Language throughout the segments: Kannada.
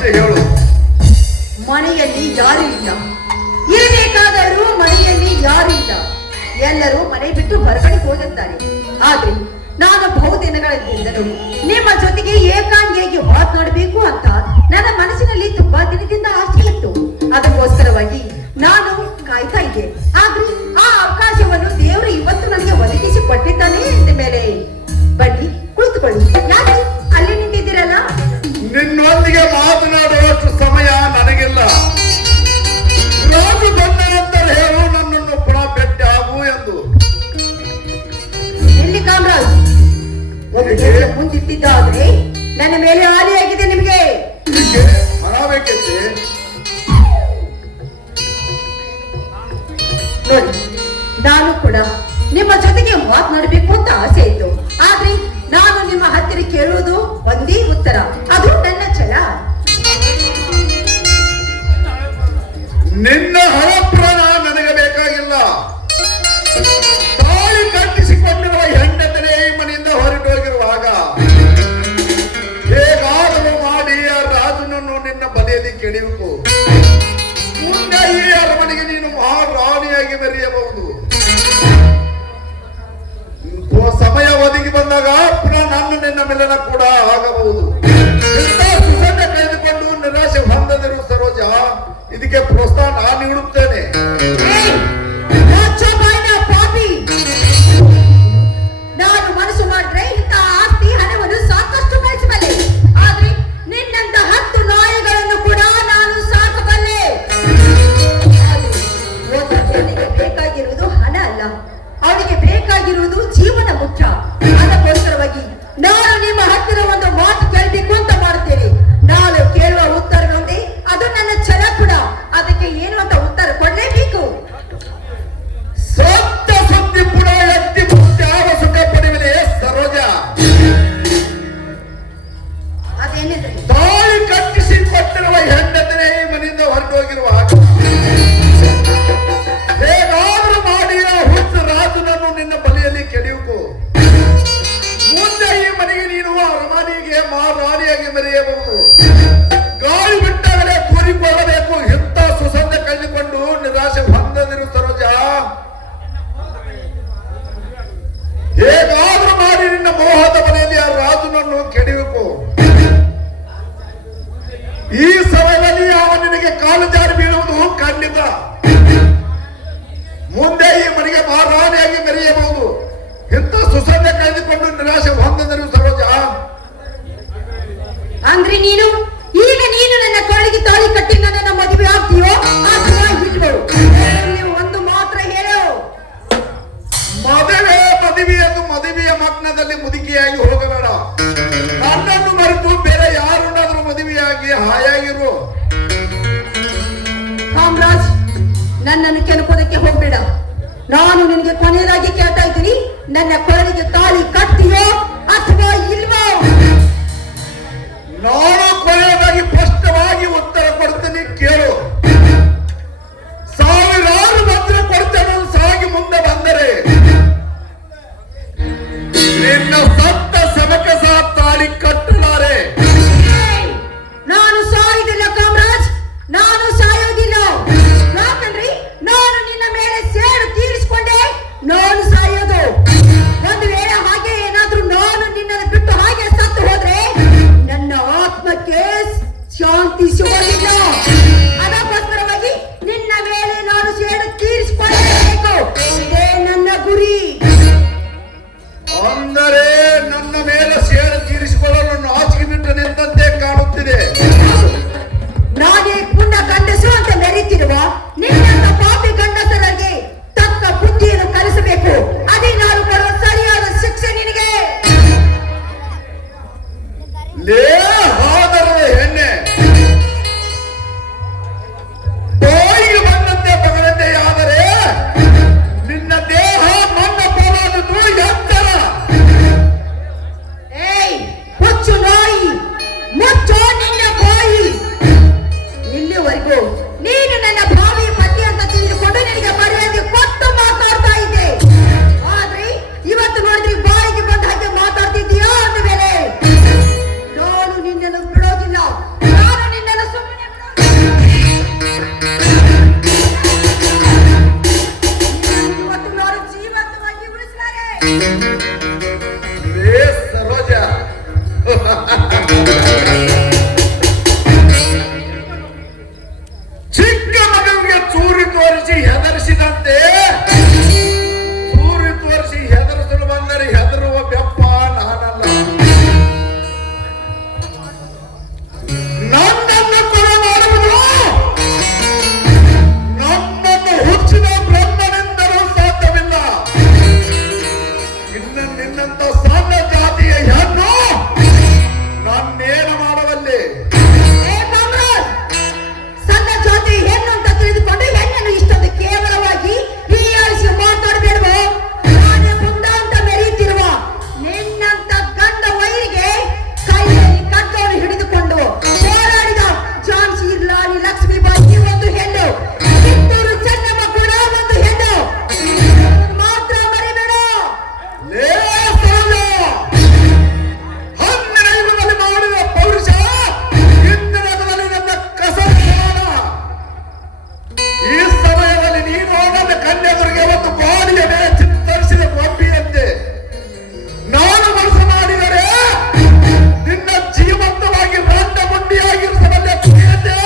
ಮತ್ತೆ ಹೇಳು. ಮನೆಯಲ್ಲಿ ಯಾರು ಇಲ್ಲ, ಇರಬೇಕಾದರೂ ಮನೆಯಲ್ಲಿ ಯಾರು ಇಲ್ಲ. ಎಲ್ಲರೂ ಮನೆ ಬಿಟ್ಟು ಹೊರಗಡೆ ಹೋಗುತ್ತಾರೆ. ಆದ್ರೆ ನಾನು ಬಹುದಿನಗಳಿಂದಲೂ ನಿಮ್ಮ ಜೊತೆಗೆ ಏಕಾಂಗಿಯಾಗಿ ಮಾತನಾಡಬೇಕು ಅಂತ ನನ್ನ ಮನಸ್ಸಿನಲ್ಲಿ ತುಂಬಾ ದಿನದಿಂದ ಆಸೆ ಇತ್ತು. ಅದಕ್ಕೋಸ್ಕರವಾಗಿ ನಾನು ಕಾಯ್ತಾ ಇದ್ದೆ. ಆದ್ರೆ ಆ ಅವಕಾಶವನ್ನು ದೇವರು ಇವತ್ತು ನನಗೆ ಒದಗಿಸಿ ಕೊಟ್ಟಿದ್ದಾನೆ ಎಂದ ಮೇಲೆ ಬನ್ನಿ ಕುಳಿತುಕೊಳ್ಳಿ. ಯಾಕೆ ಅಲ್ಲಿ ನಿಂತಿದ್ದೀರಲ್ಲ? ನಿನ್ನೊಂದಿಗೆ ಮಾತನಾಡುವಷ್ಟು ಸಮಯ ನನಗಿಲ್ಲ. ರಾಜು ಬಂದ ನಂತರ ಹೇಳು, ನನ್ನನ್ನು ಪುನಃ ಭೇಟಿ ಆಗು ಎಂದು. ಎಲ್ಲಿ ಕಾಮರಾಜ್ ಮುಂದಿಟ್ಟಿದ್ದಾದ್ರೆ ನನ್ನ ಮೇಲೆ ಹಾನಿಯಾಗಿದೆ ನಿಮಗೆ. ಮರಬೇಕೈತೆ ನೋಡಿ, ನಾನು ಕೂಡ ನಿಮ್ಮ ಜೊತೆಗೆ ಮಾತನಾಡಬೇಕು ಅಂತ ಆಸೆ ಇತ್ತು. ಆದ್ರೆ ನಾನು ನಿಮ್ಮ ಹತ್ತಿರ ಕೇಳುವುದು ಒಂದೇ ಉತ್ತರ, ಅದು ನನ್ನ ಛಲ. ನಿನ್ನ ಹರಪ್ರಾಣ ನನಗೆ ಬೇಕಾಗಿಲ್ಲ. ತಾಳಿ ಕಟ್ಟಿಸಿಕೊಂಡಿರುವ ಹೆಂಡತಿನೇ ಈ ಮನೆಯಿಂದ ಹೊರಟೋಗಿರುವಾಗ ಹೇಗಾದರೂ ಮಾಡಿ ಆ ರಾಜನನ್ನು ನಿನ್ನ ಬಲೆಯಲ್ಲಿ ಕೆಡಬೇಕು. ಮುಂದೆ ಈ ಅರಮನೆಗೆ ನೀನು ಮಹಾರಾಣಿಯಾಗಿ ಮೆರೆಯಬಹುದು. ಸಮಯ ಒದಗಿ ಬಂದಾಗ ಪುನಃ ನಾನು ನಿನ್ನ ಮಿಲನ ಕೂಡ ಆಗಬಹುದು. ಇಂಥ ಸುಸಂಗ ಕಳೆದುಕೊಂಡು ನಿರಾಶೆ ಹೊಂದದಿರು ಸರೋಜ. ಇದಕ್ಕೆ ಪ್ರೋತ್ಸಾಹ ನಾನು ನೀಡುತ್ತೇನೆ. ನಾನು ಮನಸ್ಸು ಮಾಡಿದ್ರೆ ಇಂಥ ಆಸ್ತಿ ಹಣವನ್ನು ಸಾಕಷ್ಟು ಬೆಳೆಸಬಲ್ಲೆ. ಆದ್ರೆ ನಿನ್ನಂತ 10 ನಾಯಿಗಳನ್ನು ಕೂಡ ನಾನು ಸಾಕಬಲ್ಲೆ. ಬೇಕಾಗಿರುವುದು ಹಣ ಅಲ್ಲ, ಅವನಿಗೆ ಬೇಕಾಗಿರುವುದು ಜೀವನ ಮುಖ್ಯ. ಅದಕ್ಕೋಸ್ಕರವಾಗಿ ನಾನು ನಿಮ್ಮ ಹತ್ತಿರ ಒಂದು ಮಾತು ಕೇಳಬೇಕು ಅಂತ ಮಾಡುತ್ತೇನೆ. ನಾನು ಕೇಳುವ ಉತ್ತರಗಳೊಂದೇ, ಅದು ನನ್ನ ಛಲ ಕೂಡ. ಅದಕ್ಕೆ ಏನು ಅಂತ ಉತ್ತರ ಕೊಡಲೇಬೇಕು. ಸತ್ಯ ಸುದ್ದಿ ಕೂಡ ಎತ್ತಿ ಯಾವ ಸುಖ ಪಡೆಯಲೇ ಸರೋಜ. ಅದೇನಿದ್ರೆ ತಾಳಿ ಕಟ್ಟಿಸಿ ಕೊಟ್ಟಿರುವ ಹೆಂಡತಿನೇ ಈ ಮನೆಯಿಂದ ಹೊರಟೋಗಿರುವ ಹೇಗಾದ್ರೂ ಮಾಡಿ ಆ ಹುಚ್ಚ ರಾಜನನ್ನು ನಿನ್ನ ಬಲಿಯಲ್ಲಿ ಕೆಡಬೇಕು. ಮುಂದೆ ಈ ಮನೆಗೆ ನೀನು ಅರಮನೆಗೆ ಮಹಾರಾಣಿಯಾಗಿ ಮೆರೆಯಬಹುದು. ಗಾಳಿ ಬಿಟ್ಟಾಗಲೇ ಕೂರಿಕೊಳ್ಳಬೇಕು. ಇಂಥ ಸುಸಂದ ಕಳೆದುಕೊಂಡು ನಿರಾಶೆ ಹೊಂದದಿರು ಸರೋಜ. ಹೇಗಾದ್ರೂ ಮಾಡಿ ನಿನ್ನ ಮೋಹದ ಮನೆಯಲ್ಲಿ ಆ ರಾಜನನ್ನು ಕೆಡಬೇಕು. ಈ ಸಮಯದಲ್ಲಿ ಅವ ನಿನಗೆ ಕಾಲು ಜಾರಿ ಬೀಳುವುದು ಖಂಡಿತ. ಮುಂದೆ ಈ ಮನೆಗೆ ಮಹಾರಾಣಿಯಾಗಿ ಮೆರೆಯಬಹುದು. ಇಂಥ ಸುಸಂದ ಕಳೆದುಕೊಂಡು ನಿರಾಶೆ ಹೊಂದದಿರು ಸರೋಜ. ಅಂದ್ರೆ ನೀನು ನನ್ನ ಕಾಲಿಗೆ ತಾಳಿ ಕಟ್ಟಿ ನನ್ನ ಮದುವೆ ಆಗ್ತೀಯೋ ಅಥವಾ ಇಲ್ವೋ? ನೀವು ಒಂದು ಮಾತ್ರ ಹೇಳೋ. ಮದುವೆ ಎಂದು ಮದುವೆಯ ಮಗ್ನದಲ್ಲಿ ಮುದುಕಿಯಾಗಿ ಹೋಗಬೇಡ. ನನ್ನನ್ನು ಮರೆತು ಬೇರೆ ಯಾರನ್ನಾದ್ರೂ ಮದುವೆಯಾಗಿ ಹಾಯಾಗಿರು. ಕಾಮರಾಜ್, ನನ್ನನ್ನು ಕೆಣಕೋದಕ್ಕೆ ಹೋಗ್ಬೇಡ. ನಾನು ನಿನಗೆ ಕೊನೆಯದಾಗಿ ಕೇಳ್ತಾ ಇದ್ದೀನಿ, ನನ್ನ ಕೊರಳಿಗೆ ತಾಳಿ ಕಟ್ತೀಯೋ ಅಥವಾ ಇಲ್ವೋ? ನಾನು ಕೊನೆಯದಾಗಿ ಸ್ಪಷ್ಟವಾಗಿ ಉತ್ತರ ಕೊಡ್ತೀನಿ, ಕೇಳು. ಸಾವಿರಾರು ಮಂತ್ರ ಕೊಡ್ತೇನೆ ಸಾಗಿ ಮುಂದೆ ಬಂದರೆ ನಿನ್ನ ಸತ್ತ ಸಮಕಸ ತಾಳಿ ಕಟ್ಟಲಾರೆ. ನಾನು ಸಾಯುವುದಿಲ್ಲ ಕಾಮರಾಜ್, ನಾನು ಸಾಯೋದಿಲ್ಲ. ಯಾಕಂದ್ರೆ ನಾನು ನಿನ್ನ ಮೇಲೆ ಸೇಡು ತೀರಿಸಿಕೊಂಡೆ ನಾನು ಸಾಯೋದು. ಒಂದು ವೇಳೆ ಹಾಗೆ ಏನಾದ್ರೂ ನಾನು ನಿನ್ನನ್ನು ಬಿಟ್ಟು ಹಾಗೆ ಸತ್ತು ಹೋದ್ರೆ ನನ್ನ ಆತ್ಮಕ್ಕೆ ಶಾಂತಿ ಸಿಗೋದಿಲ್ಲ. ಅದಕ್ಕೋಸ್ಕರವಾಗಿ ನಿನ್ನ ಮೇಲೆ ನಾನು ಸೇಡು ತೀರಿಸಿಕೊಳ್ಳಬೇಕು. ಇದೇ ನನ್ನ ಗುರಿ. ಅಂದರೆ ನನ್ನ ಮೇಲೆ ಸೇಡು ತೀರಿಸಿಕೊಳ್ಳಲು ನಾಚಿಕೆ ಬಿಟ್ಟು ನಿಂತಂತೆ ಕಾಣುತ್ತಿದೆ. ನಾನೇ ಪುಣ್ಯ ಗಂಡಸು ಅಂತ ಮೆರೀತಿರುವ ನಿನ್ನಂತ ಪಾಪಿ ಗಂಡಸರಿಗೆ ತಕ್ಕ ಬುದ್ಧಿಯನ್ನು ಕಲಿಸಬೇಕು. ಅದೇ ನಾನು ಕೊಡುವ ಸರಿಯಾದ ಶಿಕ್ಷೆ ನಿನಗೆ. ಲೇ ಹಾದರದ ಹೆಣ್ಣೆ, ಬಾಯಿಗೆ ಬಂದಂತೆ ಬಗಳಂತೆ ಆದರೆ ನಿನ್ನ ದೇಹ ಮಣ್ಣ ಪೋಲಾದದ್ದು ಎತ್ತರ. ಏಯ್ ಹುಚ್ಚು ನಾಯಿ, ಮುಚ್ಚೋ ನಿನ್ನ ಬಾಯಿ. ಇಲ್ಲಿವರೆಗೂ ನೀನು ನನ್ನ ಭಾವಿ ಪತಿ ಅಂತ ತಿಳಿದುಕೊಂಡು ನಿನಗೆ ಮರ್ಯಾದೆ ಕೊಟ್ಟು ಮಾತಾಡ್ತಾ ಇದ್ದೆ. ಆದ್ರೆ ಇವತ್ತು ನೋಡಿದ್ರೆ ಬಾಯಿಗೆ ಬಂದ ಹಾಗೆ ಮಾತಾಡ್ತಿದ್ದೀಯಾ ಅಂದ ಮೇಲೆ ನಾನು ನಿನ್ನನ್ನು ಬಿಡೋದಿಲ್ಲ. ನಾನು ನಿನ್ನನ್ನು ಚೂರಿ ತೋರಿಸಿ ಹೆದರಿಸಿದಂತೆ ಚೂರಿ ತೋರಿಸಿ ಹೆದರಿಸಲು ಬಂದರೆ ಹೆದರುವ ಬೆಪ್ಪ ನಾನಲ್ಲ. ನನ್ನನ್ನು ಕೊಲೆ ಮಾಡುವುದು ನನ್ನನ್ನು ಹುಚ್ಚಿದ ಬ್ರಹ್ಮನಿಂದಲೂ ಸಾಧ್ಯವಿಲ್ಲ. ಇನ್ನು ನಿನ್ನಂತ ಸಣ್ಣ ಜಾತಿಯ ಹೆಣ್ಣು ನಾನೇನು ಮಾಡಬಲ್ಲೆ? ಸಣ್ಣ ಜಾತಿ ಹೆಣ್ಣು ಅಂತ ತಿಳಿದುಕೊಂಡು ಹೆಣ್ಣನ್ನು ಇಷ್ಟೊಂದು ಕೇವಲವಾಗಿ ಹೀಯಾಳಿಸಿ ಮಾತಾಡಬೇಡವೋ? ನಾನೇ ಬುದ್ಧ ಅಂತ ಮೆರೆಯುತ್ತಿರುವ ನಿನ್ನಂತ ಗಂಡ ವೈರಿಗೆ ಕೈಯಲ್ಲಿ ಕಟ್ಟವನ್ನು ಹಿಡಿದುಕೊಂಡು ಹೋರಾಡಿದ ಝಾನ್ಸಿ ರಾಣಿ ಲಕ್ಷ್ಮೀಬಾಯಿ ಒಂದು ಹೆಣ್ಣು, ಕಿತ್ತೂರು ಚೆನ್ನಮ್ಮ ಕೂಡ ಒಂದು ಹೆಣ್ಣು. ಮಾತ್ರ ಮರಿಬೇಡ. ಲೇ ಸೋಲ, 15 ಮಾಡಿದ ಪೌರುಷ ಇಂದಿನದಲ್ಲಿ ನನ್ನ ಕಸರಣ. ಈ ಸಮಯದಲ್ಲಿ ನೀನು ನನ್ನ ಕನ್ಯೆವರಿಗೆ ಒಂದು ಬಾಡಿಯ ಮೇಲೆ ಚಿತ್ತರಿಸಿದ ಗೊಂಬಿಯಂತೆ ನಾನು ಮನಸ್ಸು ಮಾಡಿದರೆ ನಿನ್ನ ಜೀವಂತವಾಗಿ ರಂಡ ಮುಂಡಿಯಾಗಿರಿಸಬಲ್ಲೆ ಪ್ರಿಯತೆ.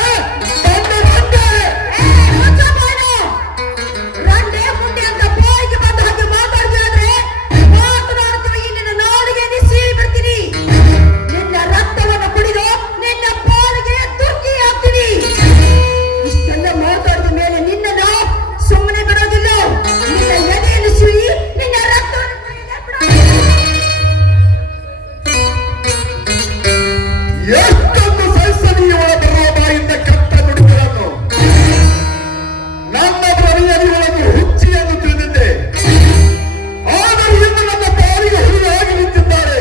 ರಂಡೆ ಮುಂಡೆ ಅಂತ ಬಾಯಿಗೆ ಬಂದ ಹಾಗೆ ಮಾತಾಡಿದ್ರೆ ಮಾತನಾಡುತ್ತಿರುವ ಈ ನಿನ್ನ ನಾಲಿಗೆ ಸೀಳಿ ಬಿಡ್ತೀನಿ. ನಿನ್ನ ರಕ್ತವನ್ನು ಕುಡಿದು ನಿನ್ನ ಪಾಲಿಗೆ ತುರ್ಕಿ ಹಾಕ್ತೀನಿ. ಇಷ್ಟೆಲ್ಲ ಮಾತಾಡಿದ ಮೇಲೆ ನಿನ್ನನ್ನು ಸುಮ್ಮನೆ ಬಿಡೋದಿಲ್ಲ. ನಿನ್ನ ಎದೆಯನ್ನು ಸುಳಿ ನಿನ್ನ ರಕ್ತವನ್ನು ಕುಡಿಯದೆ ಬಿಡೋದಿಲ್ಲ. ಎಷ್ಟೊಂದು ಸಹಿಸನೀಯವಾದ ಬರೋಬಾಯಿಂದ ಕೆಟ್ಟ ನುಡಿಗಳನ್ನು ನನ್ನ ಪ್ರವಿಯರಿಗಳನ್ನು ಹುಚ್ಚಿ ಎಂದು ತಿಳಿದಿದ್ದೆ. ಆದರೂ ಇಂದು ನನ್ನ ಪಾಲಿಗೆ ಹುಲಿಯಾಗಿ ನಿಂತಿದ್ದಾರೆ.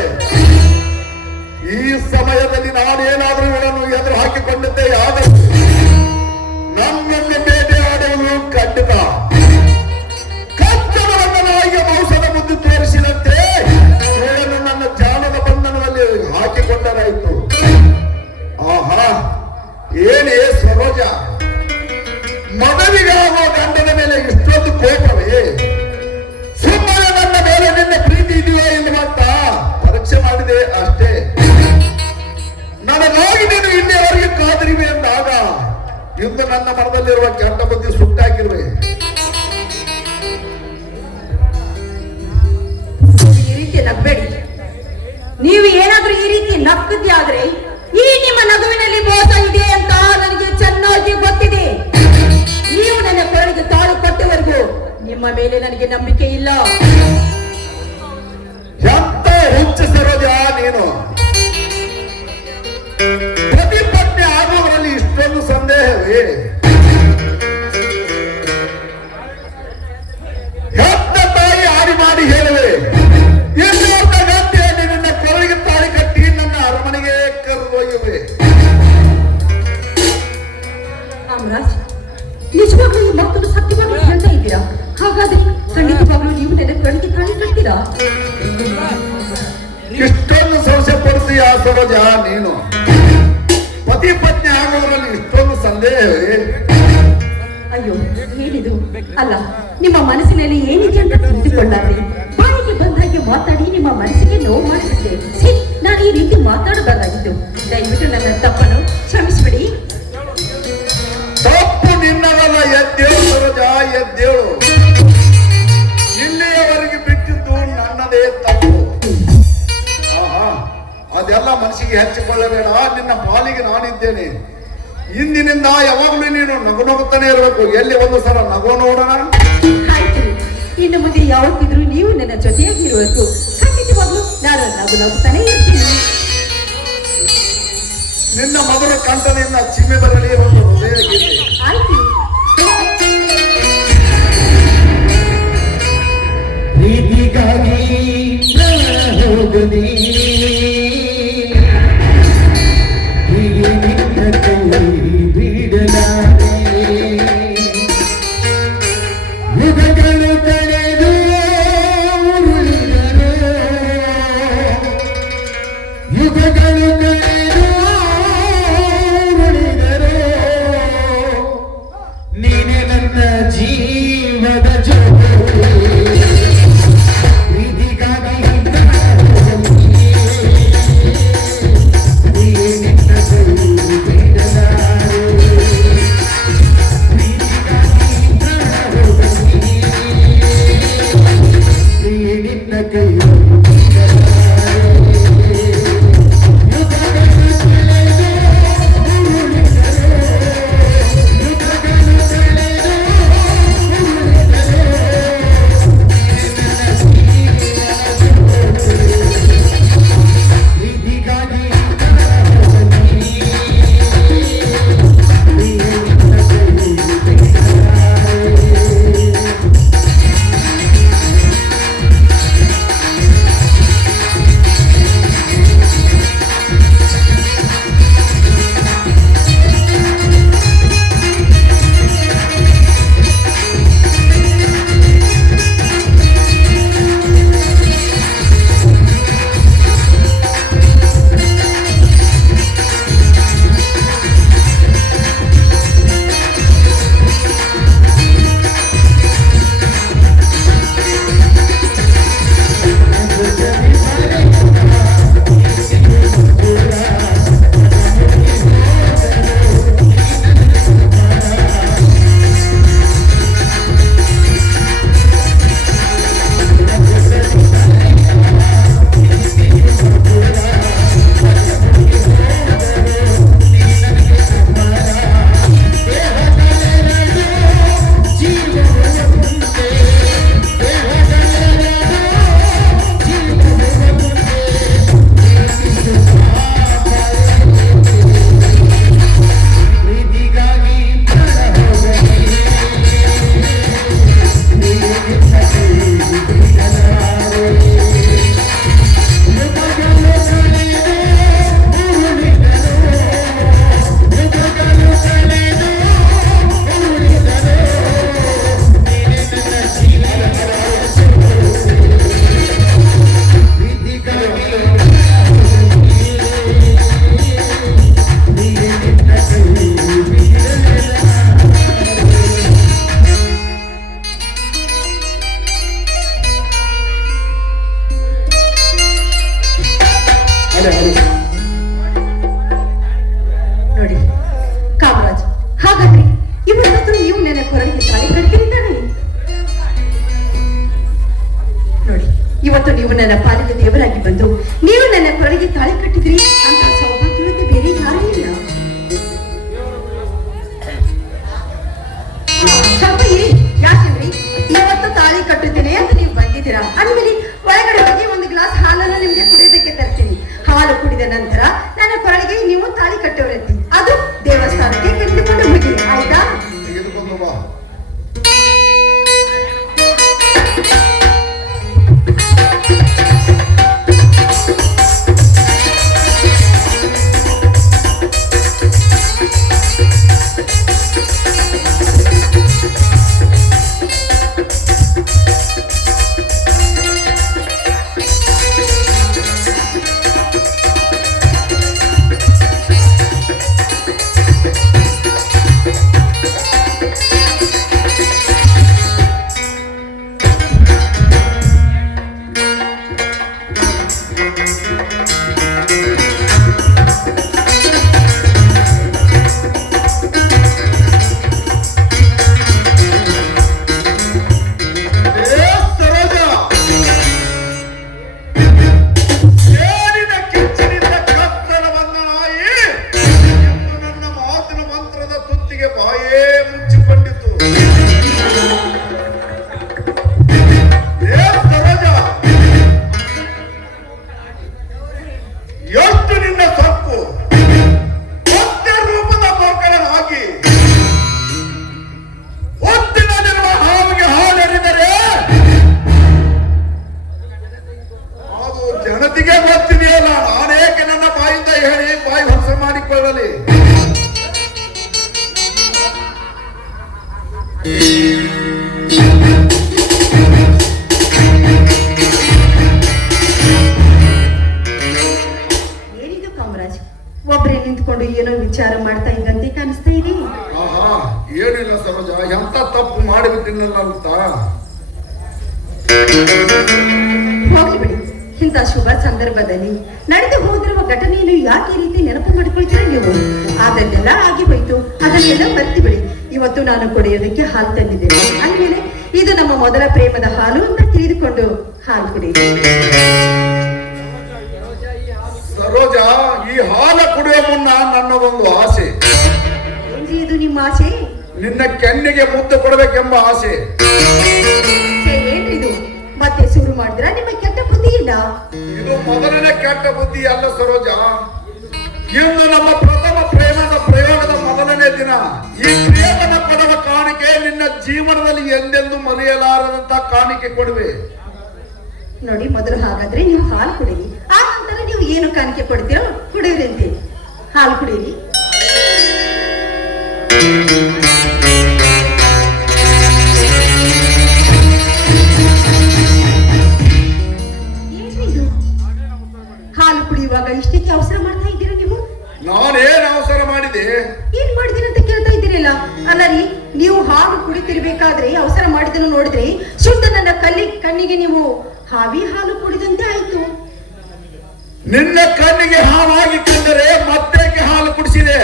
ಈ ಸಮಯದಲ್ಲಿ ನಾನೇನಾದರೂ ಇವರನ್ನು ಎದುರು ಹಾಕಿಕೊಂಡಿದ್ದೆ. ಆದರೂ ನನ್ನನ್ನು ಬೇಟೆಯಾಡುವುದು ಖಂಡಿತ. ಕಚ್ಚಡವನ್ನು ನಾಯಿಗೆ ಮಾಂಸದ ಮುದ್ದು ತೋರಿಸಿದಂತೆ ಇವರನ್ನು ನನ್ನ ಜಾಲದ ಬಂಧನದಲ್ಲಿ ಹಾಕಿಕೊಂಡರಾಯಿತು. ಆಹಾ, ಏನೇ ಸರೋಜ, ಮಗನಿಗಾಗುವ ಗಂಡನ ಮೇಲೆ ಇಷ್ಟೊಂದು ಕೋಪವೇ? ಸುಮ್ಮನೆ ನನ್ನ ಮೇಲೆ ನಿನ್ನ ಪ್ರೀತಿ ಇದೆಯೋ ಎನ್ನುವಂತ ಪರೀಕ್ಷೆ ಮಾಡಿದೆ ಅಷ್ಟೇ. ನನಗಾಗಿ ನೀನು ಇಲ್ಲಿಯವರೆಗೆ ಕಾದಿರುವೆ ಎಂದಾಗ ಇಂದು ನನ್ನ ಮನದಲ್ಲಿರುವ ಕೆಟ್ಟ ಬುದ್ಧಿ ಸುಟ್ಟಾಕಿರುವೆ. ಈ ರೀತಿ ನಗಬೇಡಿ. ನೀವು ಏನಾದ್ರೂ ಈ ರೀತಿ ನಕ್ಕದ್ದೇ ಆದ್ರೆ ಈ ನಿಮ್ಮ ನಗುವಿನಲ್ಲಿ ಮೋಸ ಇದೆ ಅಂತ ನನಗೆ ಚೆನ್ನಾಗಿ ಗೊತ್ತಿದೆ. ನೀವು ನನ್ನ ಕೊರಳಿಗೆ ತಾಳು ಕೊಟ್ಟವರೆಗೂ ನಿಮ್ಮ ಮೇಲೆ ನನಗೆ ನಂಬಿಕೆ ಇಲ್ಲ. ಎಂತ ಹುಚ್ಚ ಸರೋಜ ನೀನು! ಪ್ರತಿಪತ್ನಿ ಆಗುವವರಲ್ಲಿ ಇಷ್ಟೊಂದು ಸಂದೇಹವೇ? ಹೆತ್ತ ತಾಯಿ ಆಡಿ ಮಾಡಿ ಹೇಳುವೆ, ಇನ್ನೊಬ್ಬ ಗಂಟೆ ನಿನ್ನ ಕೊರಳಿಗೆ ತಾಳಿ ಕಟ್ಟಿ ನನ್ನ ಅರಮನೆಗೆ ಕರೆದೊಯ್ಯುವೆ. ಕಾಮರಾಜ್, ನಿಜವಾಗ್ಲೂ ಈ ಮಕ್ಕಳು ಸತ್ಯವಾಗಿ ಹೇಳ್ತಾ ಇದ್ದೀರಾ? ಹಾಗಾದ್ರೆ ಖಂಡಿತವಾಗ್ಲೂ ನೀವು ನನ್ನ ಕೊರಳಿಗೆ ತಾಳಿ ಕಟ್ತೀರಾ? ಇಷ್ಟೊಂದು ಸಂಶಯ ಪಡ್ತೀಯ ಸರೋಜ ನೀನು? ಪತಿ ಪತ್ನಿ ಆಗೋದ್ರಲ್ಲಿ ಇಷ್ಟೊಂದು ಸಂದೇಹವೇ? ಅಯ್ಯೋ, ಏನಿದು? ಅಲ್ಲ, ನಿಮ್ಮ ಮನಸ್ಸಿನಲ್ಲಿ ಏನಿದೆ ಅಂತ ತಿಳಿದುಕೊಳ್ಳಾರೆ ಬಾಯಿಗೆ ಬಂದ ಹಾಗೆ ಮಾತಾಡಿ ನಿಮ್ಮ ಮನಸ್ಸಿಗೆ ನೋವು ಮಾಡಿಬಿಟ್ಟೆ. ಛೀ, ನಾನು ಈ ರೀತಿ ಮಾತಾಡಬಾರ್ದಾಗಿತ್ತು. ದಯವಿಟ್ಟು ನನ್ನ ತಪ್ಪನ್ನು ಕ್ಷಮಿಸಿಬಿಡಿ. ತಪ್ಪು ನಿನ್ನದಲ್ಲ. ಎದ್ದೇಳು ಸರೋಜ, ಎದ್ದೇಳು. ಇಲ್ಲಿಯವರೆಗೆ ಬಿಟ್ಟಿದ್ದು ನನ್ನದೇ ತಪ್ಪು. ಆಹಾ, ಅದೆಲ್ಲ ಮನಸ್ಸಿಗೆ ಹಚ್ಚಿಕೊಳ್ಳಬೇಡ. ನಿನ್ನ ಪಾಲಿಗೆ ನಾನಿದ್ದೇನೆ. ಇಂದಿನಿಂದ ಯಾವಾಗಲೂ ನೀನು ನಗು ನಗುತ್ತಾನೆ ಇರಬೇಕು. ಎಲ್ಲಿ ಒಂದು ಸಲ ನಗು ನೋಡೋಣ. ಆಯ್ತು, ಇನ್ನು ಮುಂದೆ ಯಾವತ್ತಿದ್ರೂ ನೀವು ನನ್ನ ಜೊತೆಯಾಗಿ ಇರಬೇಕು. ಖಂಡಿತವಾಗ್ಲೂ ನಾನು ನಗು ನಗುತ್ತಾನೆ ಇರ್ತೀನಿ. ನಿನ್ನ ಮಗನ ಕಂಠದಿಂದ ಚಿಮ್ಮೆ ಬರಲಿ ಒಂದು ಹೃದಯ ಗೀತೆ. ಆಯ್ತು. ಪ್ರೀತಿಗಾಗಿ ಹೋಗದೆ ಹೀಗೆ ನಿನ್ನ ಕೈ ಬಿಡಲಾರೆ. ಯುಗಗಳು ಕಳೆದು ಉರುಳಿದರು, ಯುಗಗಳು ಕಳೆದು ಉರುಳಿದರು. ನನ್ನ ಪಾಲಿಗೆ ದೇವರಾಗಿ ಬಂದು ನೀವು ನನ್ನ ಕೊರಳಿಗೆ ತಾಳಿ ಕಟ್ಟಿದ್ರಿ ಅಂತ ಸೌಭಾಗ್ಯವಂತೆ ಬೇರೆ ಯಾರೂ ಇಲ್ಲ. ಸ್ವಲ್ಪ ಇರಿ, ಯಾಕಂದ್ರಿ ಇವತ್ತು ತಾಳಿ ಕಟ್ಟುತ್ತೇನೆ ಅಂತ ನೀವು ಬಂದಿದ್ದೀರಾ ಅಂದ್ಮೇಲೆ ಒಳಗಡೆ ಹೋಗಿ ಒಂದು ಗ್ಲಾಸ್ ಹಾಲನ್ನು ನಿಮ್ಗೆ ಕುಡಿಯೋದಕ್ಕೆ ತರ್ತೀನಿ. ಹಾಲು ಕುಡಿದ ನಂತರ ನನ್ನ ಕೊರಳಿಗೆ ನೀವು ತಾಳಿ ಕಟ್ಟೋರಂತೆ, ಅದು ದೇವಸ್ಥಾನಕ್ಕೆ ಕರೆದುಕೊಂಡು ಹೋಗಿ, ಆಯ್ತಾ? ತೆಗೆದುಕೊಂಡು ಬಾ. ಜನತೆಗೆ ಗೊತ್ತಿದೆಯಲ್ಲ, ನಾನೇಕೆ ನನ್ನ ಬಾಯಿಂದ ಹೇಳಿ ಬಾಯಿ ಹೊಸ ಮಾಡಿಕೊಳ್ಳಲಿ? ಏನಿದು ಕಾಮರಾಜ್, ಒಬ್ಬರೇ ನಿಂತ್ಕೊಂಡು ಏನೋ ವಿಚಾರ ಮಾಡ್ತಾ ಇದ್ದಂತೆ ಕಾಣಿಸ್ತಾ ಇದೆ. ಆಹಾ, ಏನಿಲ್ಲ ಸರೋಜ, ಎಂತ ತಪ್ಪು ಮಾಡಿಬಿಟ್ಟಿನಲ್ಲ ಅಂತ. ಹೋಗ್ಲಿ ಬಿಡಿ, ಇಂಥ ಶುಭ ಸಂದರ್ಭದಲ್ಲಿ ನಡೆದು ಹೋಗಿರುವ ಘಟನೆಯನ್ನು ಯಾಕೆ ಈ ರೀತಿ ನೆನಪು ಮಾಡಿಕೊಳ್ತೀರಾ ನೀವು? ಅದನ್ನೆಲ್ಲ ಆಗಿ ಹೋಯ್ತು, ಅದನ್ನೆಲ್ಲ ಬರ್ತಿ ಬಿಡಿ. ಇವತ್ತು ನಾನು ಕುಡಿಯೋದಕ್ಕೆ ಹಾಲು ತಂದಿದ್ದೇನೆ ಅಂದ್ಮೇಲೆ ಇದು ನಮ್ಮ ಮೊದಲ ಪ್ರೇಮದ ಹಾಲು ಅಂತ ತಿಳಿದುಕೊಂಡು ಹಾಲು ಕುಡಿಯಿರಿ. ಸರೋಜ, ಈ ಹಾಲು ಕುಡಿಯೋ ಮುನ್ನ ನನ್ನದೊಂದು ಆಸೆ. ಏನ್ರಿ ಇದು ನಿಮ್ಮ ಆಸೆ? ನಿನ್ನ ಕೆನ್ನಿಗೆ ಮುದ್ದು ಕೊಡಬೇಕೆಂಬ ಆಸೆ. ಏನ್ರಿ ಇದು ಮತ್ತೆ ಶುರು ಮಾಡಿದ್ರ? ನಿಮ್ಮ ಕೆಟ್ಟ ಬುದ್ಧಿ ಇಲ್ಲ? ಇದು ಮೊದಲನೇ ಕೆಟ್ಟ ಬುದ್ಧಿ ಅಲ್ಲ ಸರೋಜ. ಇಂದು ನಮ್ಮ ಪ್ರಥಮ ಪ್ರೇಮದ ಪ್ರಯೋಗದ ಮೊದಲನೇ ದಿನ. ಈ ಪ್ರೇಮದ ಪದವ ಕಾಣಿಕೆ ನಿನ್ನ ಜೀವನದಲ್ಲಿ ಎಂದೆಂದು ಮರೆಯಲಾರದಂತ ಕಾಣಿಕೆ ಕೊಡುವೆ. ನೋಡಿ, ಮೊದಲು ಹಾಗಾದ್ರೆ ನೀವು ಹಾಲು ಕುಡೀರಿ, ಆ ನಂತರ ನೀವು ಏನು ಕಾಣಿಕೆ ಕೊಡ್ತೀರೋ ಕುಡಿಯೋದಂತೆ. ಹಾಲು ಕುಡೀರಿ. ಏನ್ರಿ ಇದು? ಹಾಲು ಕುಡಿಯುವಾಗ ಇಷ್ಟಕ್ಕೆ ಅವಸರ ಮಾಡ್ತಾ ಇದ್ದೀರಾ ನೀವು? ನಾನೇನ್ ಅವಸರ ಮಾಡಿದೆ? ಏನ್ ಮಾಡಿದಿರ ಅಂತ ಕೇಳ್ತಾ ಇದ್ದೀರಲ್ಲ. ಅಲ್ಲ ರೀ, ನೀವು ಹಾಲು ಕುಡಿತಿರ್ಬೇಕಾದ್ರೆ ಅವಸರ ಮಾಡಿದನ್ನು ನೋಡಿದ್ರೆ ಶುದ್ಧ ನನ್ನ ಕಣ್ಣಿಗೆ ನೀವು ಹಾವಿ ಹಾಲು ಕುಡಿದಂತೆ ಆಯ್ತು. ನಿನ್ನ ಕಣ್ಣಿಗೆ ಹಾವಾಗಿ ಕಂಡರೆ ಮತ್ತೇಕೆ ಹಾಲು ಕುಡಿಸಿದೆ?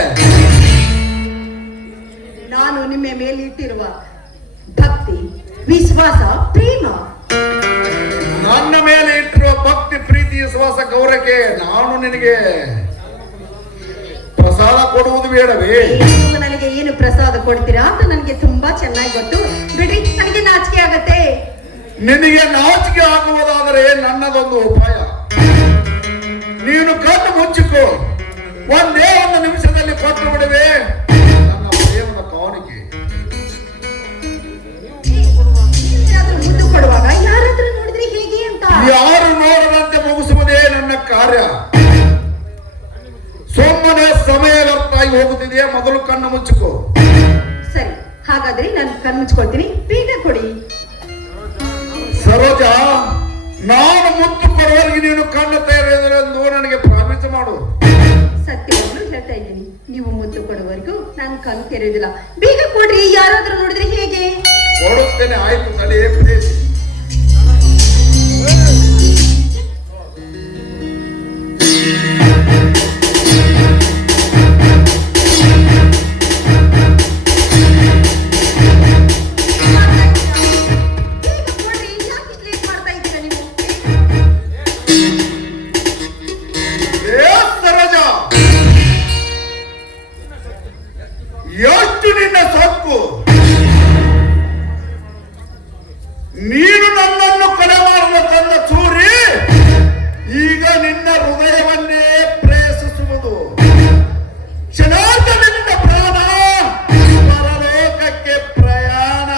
ನಾನು ನಿಮ್ಮ ಮೇಲೆ ಇಟ್ಟಿರುವ ಭಕ್ತಿ, ವಿಶ್ವಾಸ, ಪ್ರೇಮ. ನನ್ನ ಮೇಲೆ ಇಟ್ಟಿರುವ ಭಕ್ತಿ, ಪ್ರೀತಿ, ವಿಶ್ವಾಸ, ಗೌರವಕ್ಕೆ ನಾನು ನಿನಗೆ ಪ್ರಸಾದ ಕೊಡುವುದು ಬೇಡವೇ? ನೀವು ನನಗೆ ಏನು ಪ್ರಸಾದ ಕೊಡ್ತೀರಾ ಅಂತ ನನಗೆ ತುಂಬಾ ಚೆನ್ನಾಗಿ ಗೊತ್ತು ಬಿಡ್ರಿ. ನನಗೆ ನಾಚಿಕೆ ಆಗತ್ತೆ. ನಿನಗೆ ನಾಚಿಕೆ ಆಗುವುದಾದರೆ ನನ್ನದೊಂದು ಉಪಾಯ. ನೀನು ಕಣ್ಣು ಮುಚ್ಚಿಕೋ, ಒಂದೇ ಒಂದು ನಿಮಿಷದಲ್ಲಿ ಕೊಟ್ಟು ಬಿಡುವೆ ನನ್ನ ಪ್ರೇಮದ ಕಾಣಿಕೆ. ಮುದ್ದು ಕೊಡುವಾಗ ಯಾರಾದ್ರೂ ನೋಡಿದ್ರೆ ಹೇಗೆ ಅಂತ? ಯಾರು ನೋಡದಂತೆ ಮುಗಿಸುವುದೇ ನನ್ನ ಕಾರ್ಯ. ಸುಮ್ಮನೆ ಸಮಯ ವ್ಯರ್ಥ ಆಗಿ ಹೋಗುತ್ತಿದೆಯೇ, ಮೊದಲು ಕಣ್ಣು ಮುಚ್ಚಿಕೋ. ಸರಿ, ಹಾಗಾದ್ರೆ ನಾನು ಕಣ್ಣು ಮುಚ್ಕೊಳ್ತೀನಿ, ಬೇಗ ಕೊಡಿ. ಸರೋಜ, ನಾನು ಮುತ್ತು ಕೊಡುವವರೆಗೆ ನೀನು ಕಣ್ಣು ತೆರೆಯುವುದರೆಂದು ನನಗೆ ಪ್ರಾಮಿಸ್ ಮಾಡು. ಸತ್ಯವನ್ನು ಹೇಳ್ತಾ ಇದ್ದೀನಿ, ನೀವು ಮುತ್ತು ಕೊಡುವವರೆಗೂ ನಾನು ಕಣ್ಣು ತೆರೆಯುವುದಿಲ್ಲ. ಬೇಗ ಕೊಡ್ರಿ, ಯಾರಾದ್ರೂ ನೋಡಿದ್ರೆ ಹೇಗೆ? ಕೊಡುತ್ತೇನೆ, ಆಯ್ತು, ತಲೆ ಪ್ಲೀಸ್. ಎಷ್ಟು ನಿನ್ನ ಸೊಕ್ಕು? ನೀನು ನನ್ನನ್ನು ಕೊಲೆ ಮಾಡಲು ತಂದ ಚೂರಿ ಈಗ ನಿನ್ನ ಹೃದಯವನ್ನೇ ಪ್ರೇಷಿಸುವುದು. ಕ್ಷಣಾರ್ಧದಿಂದ ಪ್ರಾಣ, ಪರಲೋಕಕ್ಕೆ ಪ್ರಯಾಣ.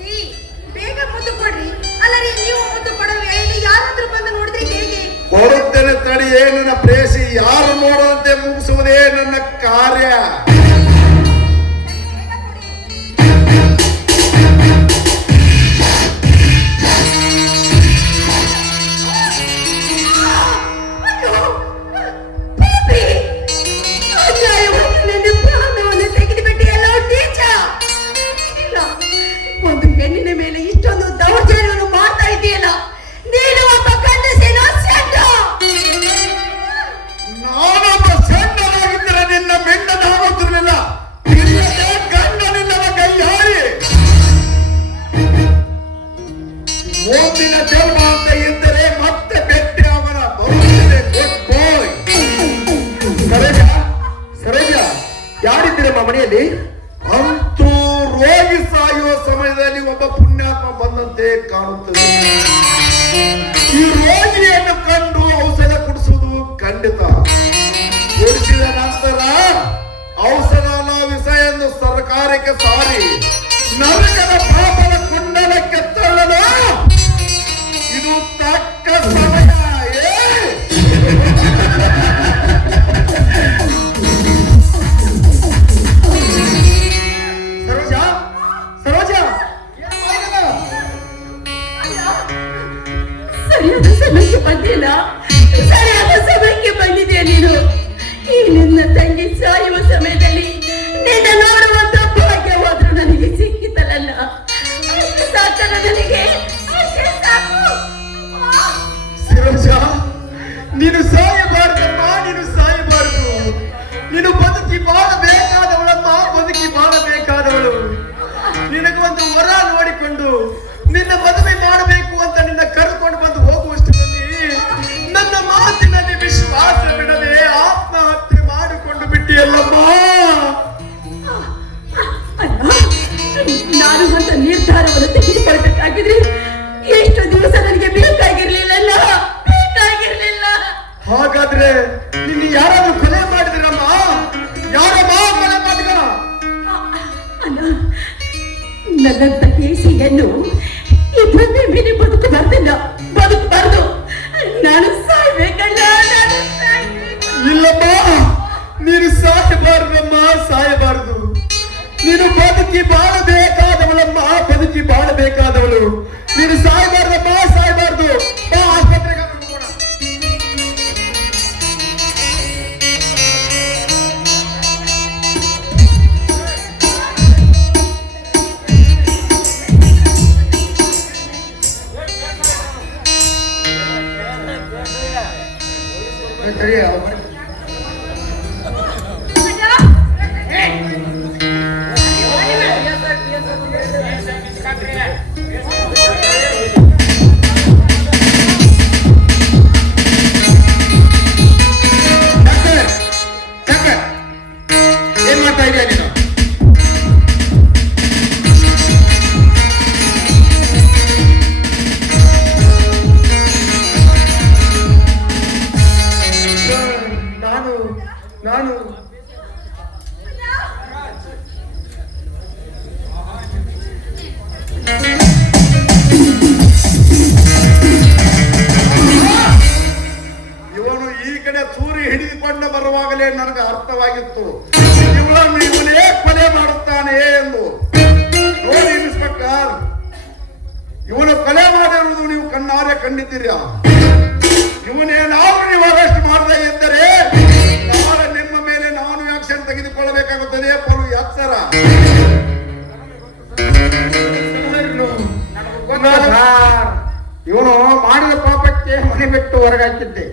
ರೀ, ಬೇಗ ಮುದ್ದು ಕೊಡ್ರಿ. ಅಲ್ಲ ರೀ, ನೀವು ಮುದ್ದು ಕೊಡೋ ವೇಳೆಯಲ್ಲಿ ಯಾರಾದ್ರೂ ಬಂದು ನೋಡಿದ್ರೆ ಹೇಗೆ? ಕೊಡುತ್ತೇನೆ ತಡಿಯೇ ನನ್ನ ಪ್ರೇಸಿ. ಯಾರು ನೋಡುವಂತೆ ಮುಗಿಸುವುದೇ ನನ್ನ ಕಾರ್ಯ. ಅಯ್ಯೋ, ಪಾಪಿ! ಅನ್ಯಾಯವಾಗಿ ನನ್ನ ಪ್ರಾಣವನ್ನು ತೆಗೆದುಬಿಟ್ಟಿಯಲ್ಲ, ನೀಚ! ಇಲ್ಲ, ಒಂದು ಹೆಣ್ಣಿನ ಮೇಲೆ ಇಷ್ಟೊಂದು ದೌರ್ಜನ್ಯವನ್ನು ಮಾಡ್ತಾ ಇದೆಯಲ್ಲ, ನೀನು ಒಬ್ಬ ಗಂಡಸಿನ ಸೆಂಡ! ನಾನೊಬ್ಬ ಸಣ್ಣನಾಗಿದ್ದರೆ ನಿನ್ನ ಮೆಂಡನಾಗುತ್ತಿರಲಿಲ್ಲ. ಇಲ್ಲದೆ ಗಂಡನಿಲ್ಲದ ಕೈಯಾರಿ. ಮುಂದಿನ ಜನ್ಮ ಅಂತ ಇದ್ದರೆ ಮತ್ತೆ ಭೇಟಿ ಅವನ ಬರುತ್ತದೆ. ಗುಡ್ ಬಾಯ್. ಸರೋಜ, ಸರೋಜ, ಯಾರಿದ್ದೀರಮ್ಮ ಮನೆಯಲ್ಲಿ? ಅಂತೂ ರೋಗಿ ಸಾಯುವ ಸಮಯದಲ್ಲಿ ಒಬ್ಬ ಪುಣ್ಯಾತ್ಮ ಬಂದಂತೆ ಕಾಣುತ್ತದೆ. ಈ ರೋಗಿಯನ್ನು ಕಂಡು ಔಷಧ ಕುಡಿಸುವುದು ಖಂಡಿತ. ಕುಡಿಸಿದ ನಂತರ ಔಷಧ ವಿಷ ಎಂದು ಸರ್ಕಾರಕ್ಕೆ ಸಾರಿ ನರಕದ ಪಾಪದ ಕುಂಡಲಕ್ಕೆ ತಳ್ಳಲು ಇದು ತಕ್ಕ ಸಮಯ. ಸರೋಜ, ಸರೋಜ, ಸರಿಯಾದ ಸಮಯಕ್ಕೆ ಬಂದಿಲ್ಲ. ಸರಿಯಾದ ಸಮಯಕ್ಕೆ ಬಂದಿದೆಯಾ ನೀನು? ಈ ನಿನ್ನ ತಂಗಿ ಸಾಯುವ ಸಮಯದಲ್ಲಿ ನಿನ್ನ ನೋಡುವಂತ ಭಾಗ್ಯವಾದ್ರೂ ನನಗೆ ಸಿಕ್ಕಿತಲ್ಲ. ಅಷ್ಟು ಸಾಕಲ್ಲ ನನಗೆ, ಅಷ್ಟೇ ಸಾಕು. ಸರೋಜ, ನೀನು ಸಾಯಬಾರ್ದಮ್ಮ, ನೀನು ಸಾಯಬಾರದು. ನೀನು ಬದುಕಿ ಬಾಳಬೇಕಾದವಳಮ್ಮ, ಬದುಕಿ ಬಾಳಬೇಕಾದವಳು. ನಿನಗೊಂದು ವರ ನೋಡಿಕೊಂಡು ನಿನ್ನ ಮದುವೆ ಮಾಡಬೇಕು ಅಂತ ನಿನ್ನ ಕರೆದುಕೊಂಡು ಬಂದು ಹೋಗುವಷ್ಟರಲ್ಲಿ ನನ್ನ ಮಾತಿನಲ್ಲಿ ವಿಶ್ವಾಸ ಬಿಡದೆ ಆತ್ಮಹತ್ಯೆ ಮಾಡಿಕೊಂಡು ಬಿಟ್ಟಿಯಲ್ಲಮ್ಮ. ಅಲ್ಲ, ನಾನು ಅಂತ ನಿರ್ಧಾರವನ್ನು ತೆಗೆದುಕೊಳ್ಬೇಕಾಗಿದ್ರೆ ಎಷ್ಟು ದಿವಸ ನನಗೆ ಬೇಕಾಗಿರ್ಲಿಲ್ಲ. ಹಾಗಾದ್ರೆ ನಿನ್ನ ಯಾರಾದ್ರೂ ಕೊಲೆ ಮಾಡಿದ್ರಮ್ಮ? ಯಾರಮ್ಮ ಕೊಲೆ ಮಾಡಿದ? ಅಲ್ಲ, ನನ್ನಂತ ಕೇಸಿ ಹೆಣ್ಣು ಈ ಭೂಮಿ ಮೇಲೆ ಬದುಕಬಾರ್ದಿಲ್ಲ, ಬದುಕಬಾರ್ದು. ನಾನು ಸಾಯ್ಬೇಕಲ್ಲ, ನಾನು ಸಾಯ್ಬೇಕು. ಇಲ್ಲಮ್ಮ, ನೀನು ಸಾಯಬಾರದಮ್ಮ, ಸಾಯಬಾರದು. ನೀನು ಬದುಕಿ ಬಾಳಬೇಕಾದವಳಮ್ಮ, ಬದುಕಿ ಬಾಳಬೇಕಾದವಳು. ನೀನು ಸಾಯಬಾರ್ದಮ್ಮ, ಸಾಯಬಾರ್ದು. ಬಾ ಆಸ್ಪತ್ರೆಗೆ ಹೋಗೋಣ. ಏನ್ ಮಾಡ್ತಾ ಇದೀಯ ನೀನು? ನಾನು ಇವನು ಈ ಕಡೆ ಸೂರಿ ಹಿಡಿದುಕೊಂಡು ಬರುವಾಗಲೇ ನನಗೆ ಅರ್ಥವಾಗಿತ್ತು, ಇವನನ್ನು ಇವನೇ ಕೊಲೆ ಮಾಡುತ್ತಾನೆ ಎಂದು. ನೋಡಿ ಇನ್ಸ್ಪೆಕ್ಟರ್, ಇವನು ಕೊಲೆ ಮಾಡಿರುವುದು ನೀವು ಕಣ್ಣಾರೆ ಕಂಡಿದ್ದೀರಾ? ಇವನೇನಾದ್ರೂ ನೀವು ಅರೆಸ್ಟ್ ಮಾಡದೇ ಇದ್ದರೆ ನಾಳೆ ನಿಮ್ಮ ಮೇಲೆ ನಾನು ಆಕ್ಷನ್ ತೆಗೆದುಕೊಳ್ಳಬೇಕಾಗುತ್ತದೆ. ಪರು ಎಚ್ಚರ. ಇವನು ಮಾಡಿದ ಪಾಪಕ್ಕೆ ಮನೆ ಬಿಟ್ಟು ಹೊರಗಾಕಿದ್ದೆ.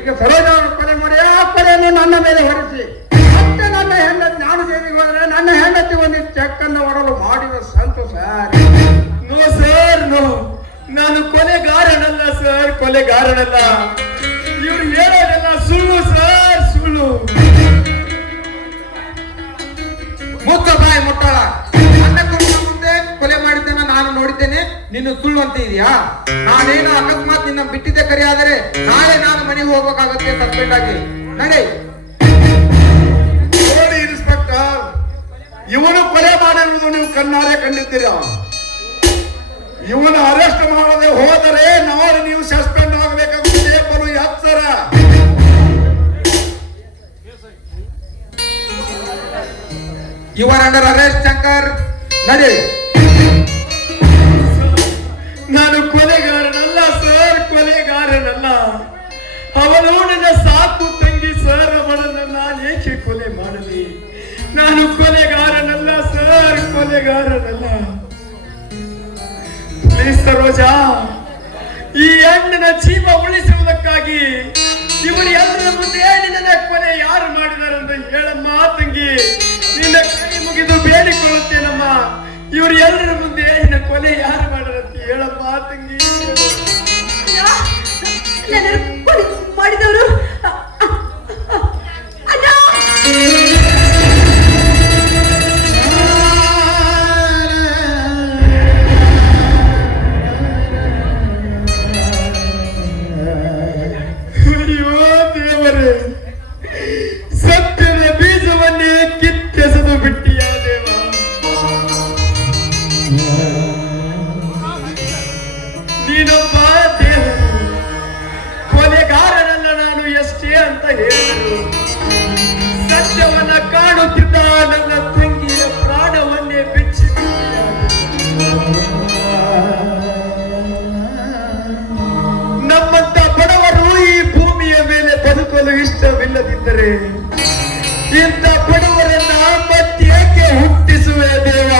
ಈಗ ಸರೋಜ ಕೊಲೆ ಮಾಡಿ ಆ ಕೊಲೆಯನ್ನು ನನ್ನ ಮೇಲೆ ಹೊರಿಸಿ ಮತ್ತೆ ನನ್ನ ಹೆಂಡತಿ, ನಾನು ಜೈಲಿಗೆ ಹೋದ್ರೆ ನನ್ನ ಹೆಂಡತಿ ಒಂದು ಚೆಕ್ ಅನ್ನು ಹೊರಲು ಮಾಡಿದ ಸಂತೋಷ. ನೋ ಸರ್, ನೋ, ನಾನು ಕೊಲೆಗಾರನಲ್ಲ ಸರ್. ಕೊಲೆಗಾರನಲ್ಲ. ಇವ್ರು ಹೇಳೋದೆಲ್ಲ ಸುಳ್ಳು ಸರ್, ಸುಳ್ಳು. ಮುಚ್ಚ ಬಾಯಿ ಮುಟ್ಟಾಳ. ನನ್ನ ಕುರಿತು ಮುಂದೆ ಕೊಲೆ ಮಾಡಿದ್ದನ್ನ ನಾನು ನೋಡಿದ್ದೇನೆ, ನಿನ್ನ ಸುಳ್ಳು ಅಂತ ಇದೆಯಾ? ನಾನೇನು ಅಕಸ್ಮಾತ್ ನಿನ್ನ ಬಿಟ್ಟಿದ್ದೆ ಕರೆ ಆದರೆ ನಾಳೆ ನಾನು ಮನೆಗೆ ಹೋಗ್ಬೇಕಾಗತ್ತೆ ಸಸ್ಪೆಂಡ್ ಆಗಿ. ನಡೆ. ನೋಡಿ ಇನ್ಸ್ಪೆಕ್ಟರ್, ಇವನು ಕೊಲೆ ಮಾಡಿರುವುದು ನೀವು ಕಣ್ಣಾರೆ ಕಂಡಿದ್ದೀರಾ. ಇವನು ಅರೆಸ್ಟ್ ಮಾಡದೆ ಹೋದರೆ ನಾಳೆ ನೀವು ಸಸ್ಪೆಂಡ್ ಆಗಬೇಕಾಗುತ್ತದೆ. ಬರು ಎಚ್ಚರ. You are under arrest Shankar. ನಡೆ. ನಾನು ಕೊಲೆಗಾರನಲ್ಲ ಸರ್, ಕೊಲೆಗಾರನಲ್ಲ. ಅವನು ನನ್ನ ಸಾಕು ತಂಗಿ ಸರ್, ಅವಳನ್ನು ನಾನು ಏಕೆ ಕೊಲೆ ಮಾಡಲಿ? ನಾನು ಕೊಲೆಗಾರನಲ್ಲ ಸರ್, ಕೊಲೆಗಾರನಲ್ಲ. ಪ್ಲೀಸ್ ಸರೋಜಾ, ಈ ಹೆಣ್ಣಿನ ಜೀವ ಉಳಿಸುವುದಕ್ಕಾಗಿ ಇವರು ಎಲ್ಲರ ಮುಂದೆ ನಿನ್ನ ಕೊಲೆ ಯಾರು ಮಾಡಿದಾರೆಂದು ಹೇಳಮ್ಮ ತಂಗಿ. ನಿನ್ನ ಕೈ ಮುಗಿದು ಬೇಡಿಕೊಳ್ಳುತ್ತೇನಮ್ಮ. ಇವರು ಎಲ್ಲರ ಮುಂದೆ ನಿನ್ನ ಕೊಲೆ ಯಾರು ಮಾಡಾರಂತ ಹೇಳಮ್ಮ ತಂಗಿ. ಮಾಡಿದವರು ಅಯ್ಯೋ ದೇವರೇ, ಸತ್ಯದ ಬೀಜವನ್ನೇ ಕಿತ್ತೆಸೆದು ಬಿಟ್ಟಿಯ ದೇವ. ನೀನೊಬ್ಬ ದೇವರು, ಕೊಲೆಗಾರನಲ್ಲ ನಾನು ಎಷ್ಟೇ ಅಂತ ಹೇಳಿದರು. ಸತ್ಯವನ್ನ ಕಾಣುತ್ತಿದ್ದ ನನ್ನ ತಂಗಿಯ ಪ್ರಾಣವನ್ನೇ ಬಿಚ್ಚಿ ನಮ್ಮಂತ ಬಡವರು ಈ ಭೂಮಿಯ ಮೇಲೆ ಬದುಕಲು ಇಷ್ಟವಿಲ್ಲದಿದ್ದರೆ ಇಂಥ ಬಡವರನ್ನ ಮತ್ತೇಕೆ ಹುಟ್ಟಿಸುವೆ ದೇವ?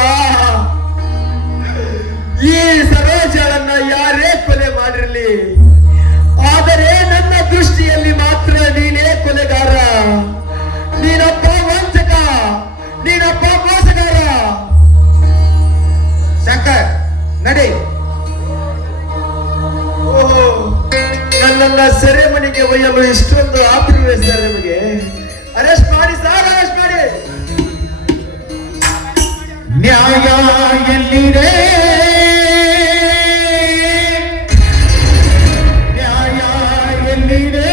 ಈ ಸರೋಜಳನ್ನ ಯಾರೇ ಕೊಲೆ ಮಾಡಿರಲಿ, ಆದರೆ ನನ್ನ ದೃಷ್ಟಿಯಲ್ಲಿ ಮಾತ್ರ ನೀನೇ ಕೊಲೆಗಾರ. ನೀನೊಬ್ಬ ವಂಚಕ, ನೀನೊಬ್ಬ ಮೋಸಗಾರ. ಶಂಕರ್ ನಡೆ. ಓಹೋ, ನನ್ನನ್ನ ಸೆರೆಮನೆಗೆ ಒಯ್ಯಲು ಇಷ್ಟೊಂದು ಆತುರವೇ ಸರ್ ನಿಮಗೆ? ಅರೆಸ್ಟ್ ಮಾಡಿ ಸರ್, ಅರೆಸ್ಟ್ ಮಾಡಿ. ನ್ಯಾಯ ಎಲ್ಲಿದೆ? ನ್ಯಾಯ ಎಲ್ಲಿದೆ?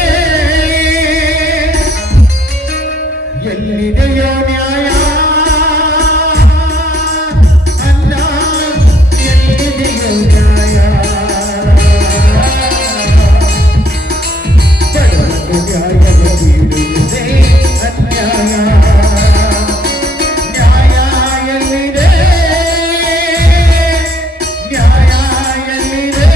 ಎಲ್ಲಿದೆಯೋ ನ್ಯಾಯ? ಅಲ್ಲ, ಎಲ್ಲಿದೆಯೋ ನ್ಯಾಯ? ಬಡವರ ನ್ಯಾಯದ ಬೀಳುವುದೇ ಅನ್ಯಾಯ. ನ್ಯಾಯ ಎಲ್ಲಿದೆ? ನ್ಯಾಯ ಎಲ್ಲಿದೆ?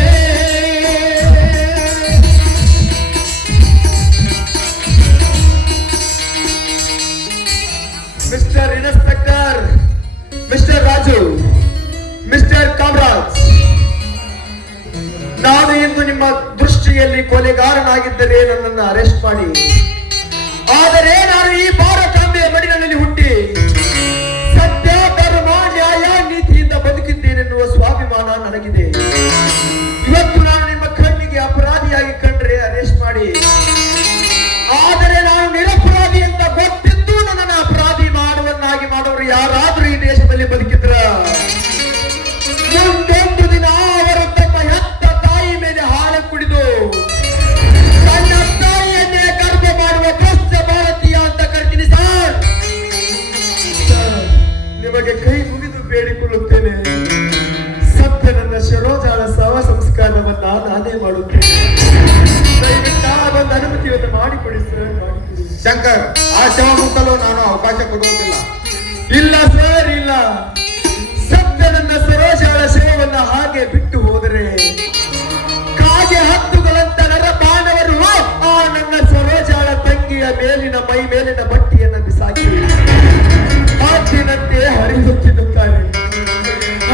Mister inspector, mister Raju, mister Kamaraj, ನಾನು ಇಂದು ನಿಮ್ಮ ದೃಷ್ಟಿಯಲ್ಲಿ ಕೊಲೆಗಾರನಾಗಿದ್ದರೆ ನನ್ನನ್ನು ಅರೆಸ್ಟ್ ಮಾಡಿ. ಆದರೆ ನಾನು ಈ ಭಾರತಾಂಬೆಯ ಮಡಿಲಿನಲ್ಲಿ ಹುಟ್ಟಿ ಸತ್ಯ, ಧರ್ಮ, ನ್ಯಾಯ, ನೀತಿಯಿಂದ ಬದುಕಿದ್ದೇನೆನ್ನುವ ಸ್ವಾಭಿಮಾನ ನನಗಿದೆ. ಇವತ್ತು ನಾನು ನಿಮ್ಮ ಕಣ್ಣಿಗೆ ಅಪರಾಧಿಯಾಗಿ ಕಂಡ್ರೆ ಅರೆಸ್ಟ್ ಮಾಡಿ. ಆದರೆ ನಾನು ನಿರಪರಾಧಿ ಅಂತ ಗೊತ್ತಿದ್ದು ನನ್ನನ್ನು ಅಪರಾಧಿ ಮಾಡುವನ್ನಾಗಿ ಮಾಡೋರು ಯಾರಾದ್ರೂ ಈ ದೇಶದಲ್ಲಿ ಬದುಕಿದ್ರ ಮುಂದೊಂದು ದಿನ ಅವರು ತಮ್ಮ ಹೆತ್ತ ತಾಯಿ ಮೇಲೆ ಹಾಲು ಕುಡಿದು ತನ್ನ ತಾಯಿಯನ್ನೇ ಗರ್ಭ ಮಾಡುವ ಭ್ರಷ್ಟ ಭಾರತೀಯ ಅಂತ ಕರ್ತೀನಿ ಸರ್. ನಿಮಗೆ ಕೈ ಮುಗಿದು ಬೇಡಿಕೊಳ್ಳುತ್ತೇನೆ, ಸತ್ಯ ನನ್ನ ಸರೋಜಾಳ ಶವ ಸಂಸ್ಕಾರವನ್ನ ನಾನೇ ಮಾಡುತ್ತೇನೆ. ದಯವಿಟ್ಟು ಅದೊಂದು ಅನುಮತಿಯನ್ನು ಮಾಡಿಕೊಡಿ ಸರ್, ಮಾಡಿಕೊಡಿ. ಶಂಕರ್, ಆ ಶವ ಮುಟ್ಟಲು ನಾನು ಅವಕಾಶ ಕೊಡುವುದಿಲ್ಲ. ಇಲ್ಲ ಸರ್, ಇಲ್ಲ. ಸತ್ಯ ನನ್ನ ಸರೋಜಾಳ ಶವವನ್ನ ಹಾಗೆ ಬಿಟ್ಟು ಹೋದರೆ ಕಾಗೆ ಹತ್ತುಗಳಂತ ನರಮಾನವರು ಆ ನನ್ನ ಸರೋಜಾಳ ತಂಗಿಯ ಮೇಲಿನ ಮೈ ಮೇಲಿನ ಬಟ್ಟೆಯನ್ನು ಬಿಸಾಕಿ ಹಾಕಿನಂತೆ ಹರಿದು ತಿನ್ನುತ್ತಾರೆ.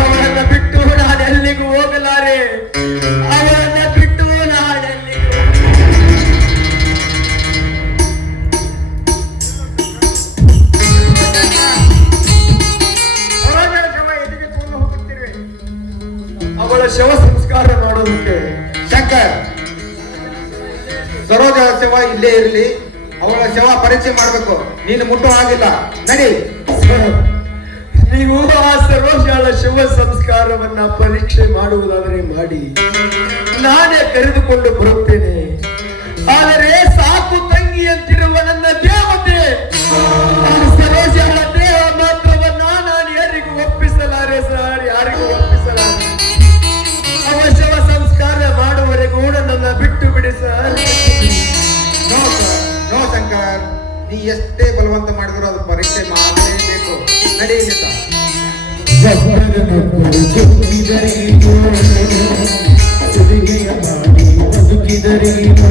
ಅವರನ್ನ ಬಿಟ್ಟು ನಾನೆಲ್ಲಿಗೂ ಹೋಗಲಾರೆ, ಅವರನ್ನ ಬಿಟ್ಟು ನಾನೆಲ್ಲಿಗೂ. ಅವಳ ಶವ ಸಂಸ್ಕಾರ ಮಾಡೋದಕ್ಕೆ ಶಂಕರ್, ಸರೋಜ ಶವ ಇಲ್ಲೇ ಇರಲಿ, ಅವಳ ಶವ ಪರೀಕ್ಷೆ ಮಾಡ್ಬೇಕು. ನೀನು ಮುಟ್ಟೋ ಹಾಗಿಲ್ಲ, ನಡಿ. ನೀವು ಆ ಸರೋಜಾಳ ಶವ ಸಂಸ್ಕಾರವನ್ನ ಪರೀಕ್ಷೆ ಮಾಡುವುದಾದರೆ ಮಾಡಿ, ನಾನೇ ಕರೆದುಕೊಂಡು ಬರುತ್ತೇನೆ. ಆದರೆ ಸಾಕು ತಂಗಿಯಂತಿರುವ ನನ್ನ ದೇವತೆ ಆ ಸರೋಜಾಳ ದೇಹ ಮಾತ್ರವನ್ನ ನಾನು ಯಾರಿಗೂ ಒಪ್ಪಿಸಲಾರೆ ಸರ್, ಯಾರಿಗೂ ಒಪ್ಪಿಸಲಾರೆ. ಅವ ಶವ ಸಂಸ್ಕಾರ ಮಾಡುವವರೆಗೂ ನನ್ನ ಬಿಟ್ಟು ಬಿಡಿ sir. No sir, no Shankar, ನೀ ಎಷ್ಟೇ ಬಲವಂತ ಮಾಡಿದ್ರು ಅದು ಪರೀಕ್ಷೆ ಮಾಡಲೇಬೇಕು. ನಡಿ ಇಲ್ಲಿಂದ. ಬದುಕಿದರೇನೋ